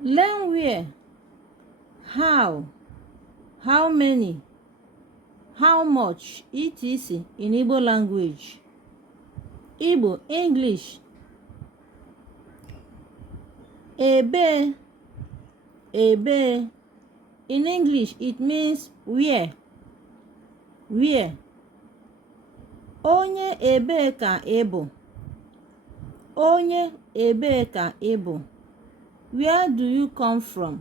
Learn where, how many, how much, etc. in Igbo language. Igbo English. Ebe, ebe. In English it means where. Onye ebe ka ị bụ. Onye ebe ka ị bụ. Where do you come from?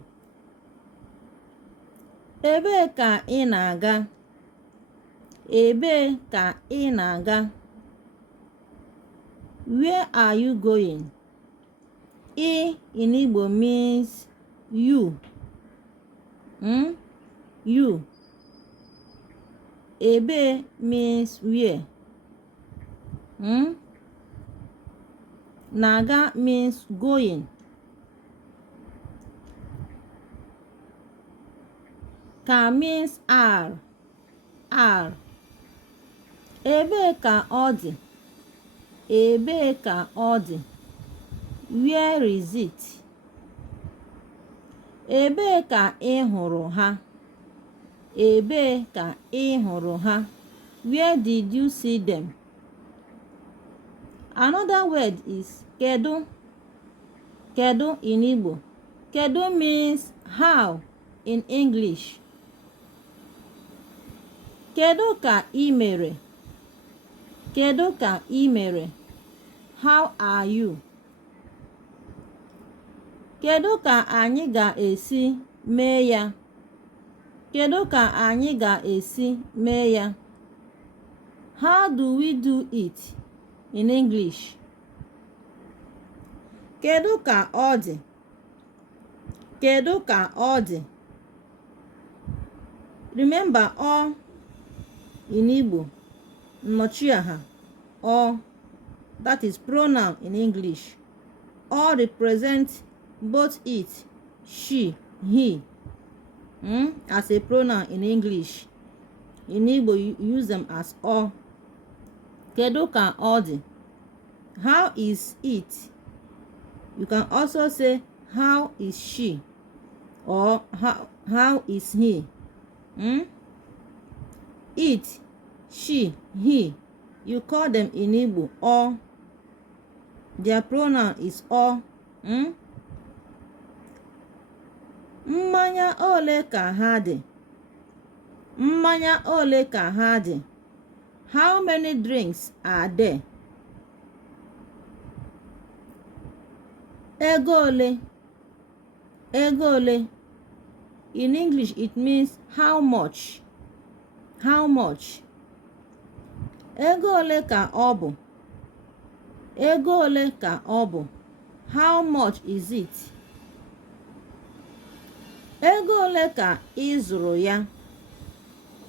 Ebe ka ị na-aga. Ebe ka ị na-aga. Where are you going? I in Igbo means you. You. Ebe means where. Naga means going. Ka means are. Ebe ka ọ dị. Ebe ka ọ dị. Where is it? Ebe ka ị hụrụ ha. Ebe ka ị hụrụ ha. Where did you see them? Another word is kedu. Kedu in Igbo. Kedu means how in English. Kedu ka ị mere? Kedu ka ị mere? How are you? Kedu ka anyị ga-esi mee ya? Kedu ka anyị ga-esi mee ya? How do we do it in English? Kedu ka ọ dị? Kedu ka ọ dị? Remember ọ in Igbo, nnọchiaha ọ, that is pronoun in English. Ọ represents both it, she, he, as a pronoun in English. In Igbo, you use them as ọ. Kedu ka ọ dị? How is it? You can also say how is she or how is he. It, she, he, you call them in Igbo ọ. Their pronoun is ọ. Mmanya ole ka ha dị? Mmanya ole ka ha dị? How many drinks are there? Ego ole? Ego ole? In English it means how much. How much? Ego ole ka ọ bụ? Ego ole ka ọ bụ? How much is it? Ego ole ka ị zụrụ ya?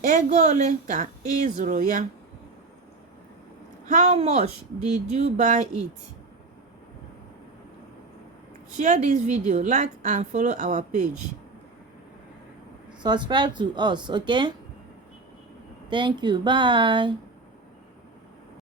Ego ole ka ị zụrụ ya? How much did you buy it? Share this video, like and follow our page. Subscribe to us, okay? Thank you. Bye.